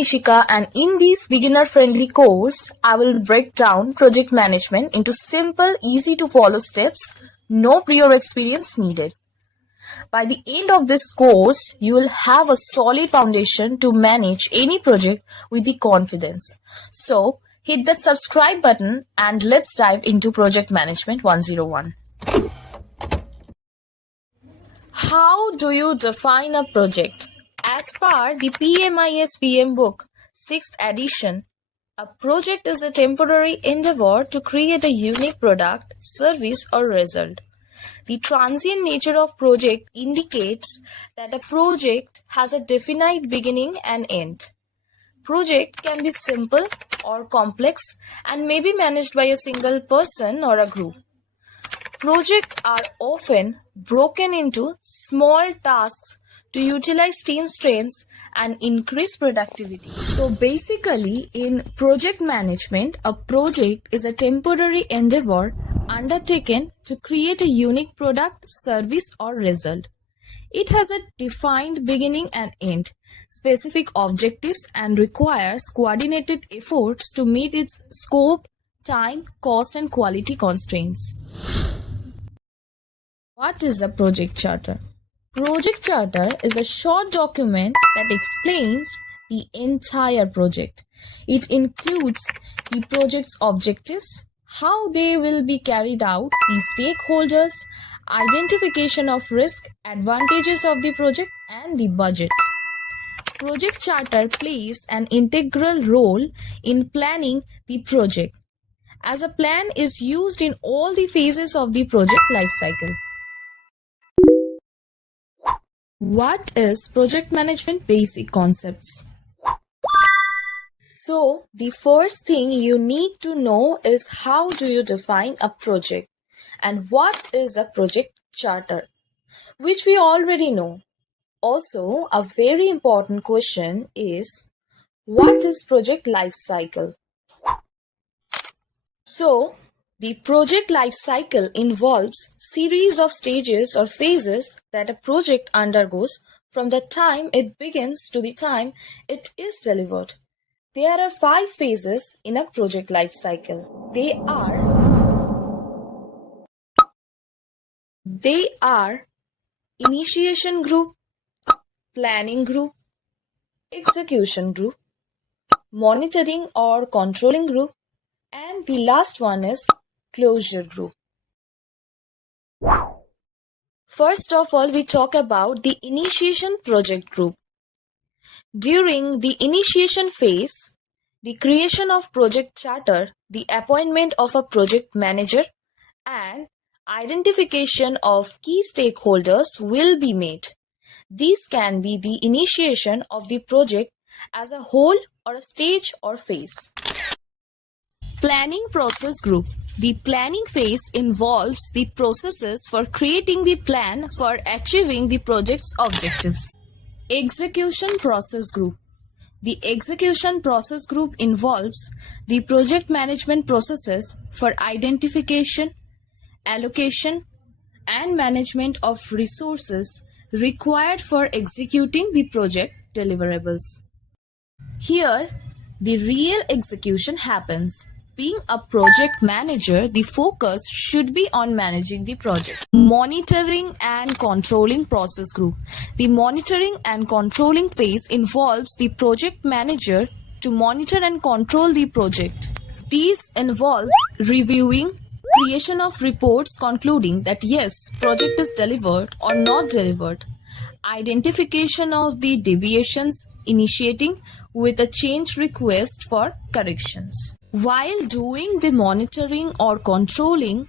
Nishika, and in this beginner-friendly course, I will break down project management into simple, easy-to-follow steps, no prior experience needed. By the end of this course, you will have a solid foundation to manage any project with the confidence. So, hit the subscribe button and let's dive into Project Management 101. How do you define a project? As per the PMIS book, 6th edition, a project is a temporary endeavor to create a unique product, service, or result. The transient nature of project indicates that a project has a definite beginning and end. Project can be simple or complex and may be managed by a single person or a group. Projects are often broken into small tasks to utilize team strengths and increase productivity. So basically, in project management, a project is a temporary endeavor undertaken to create a unique product, service, or result. It has a defined beginning and end, specific objectives, and requires coordinated efforts to meet its scope, time, cost, and quality constraints. What is a project charter? Project charter is a short document that explains the entire project. It includes the project's objectives, how they will be carried out, the stakeholders, identification of risk, advantages of the project, and the budget. Project charter plays an integral role in planning the project, as a plan is used in all the phases of the project lifecycle. What is project management basic concepts? So, the first thing you need to know is how do you define a project and what is a project charter, which we already know. Also, a very important question is, what is project life cycle? So, the project life cycle involves series of stages or phases that a project undergoes from the time it begins to the time it is delivered. There are 5 phases in a project life cycle. They are initiation group, planning group, execution group, monitoring or controlling group, and the last one is closure group. First of all, we talk about the initiation project group. During the initiation phase, the creation of project charter, the appointment of a project manager, and identification of key stakeholders will be made. These can be the initiation of the project as a whole or a stage or phase. Planning process group. The planning phase involves the processes for creating the plan for achieving the project's objectives. Execution process group. The execution process group involves the project management processes for identification, allocation, and management of resources required for executing the project deliverables. Here, the real execution happens. Being a project manager, the focus should be on managing the project. Monitoring and controlling process group. The monitoring and controlling phase involves the project manager to monitor and control the project. This involves reviewing, creation of reports concluding that yes, project is delivered or not delivered. Identification of the deviations, initiating with a change request for corrections. While doing the monitoring or controlling,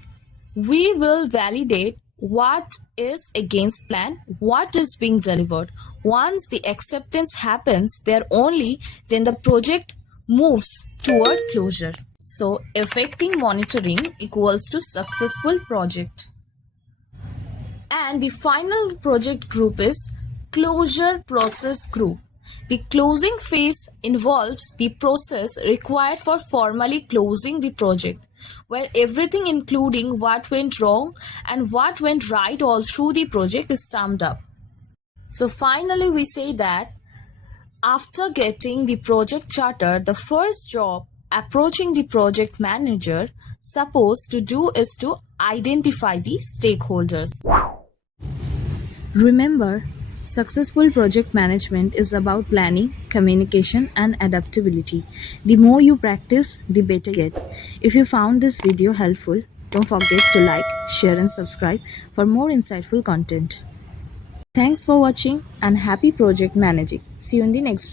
we will validate what is against plan, what is being delivered. Once the acceptance happens, then the project moves toward closure. So, effective monitoring equals to successful project. And the final project group is closure process group. The closing phase involves the process required for formally closing the project, where everything including what went wrong and what went right all through the project is summed up. So finally we say that After getting the project charter, the first job approaching the project manager supposed to do is to identify the stakeholders. Remember, successful project management is about planning, communication, and adaptability. The more you practice, the better you get. If you found this video helpful, don't forget to like, share, and subscribe for more insightful content. Thanks for watching and happy project managing. See you in the next video.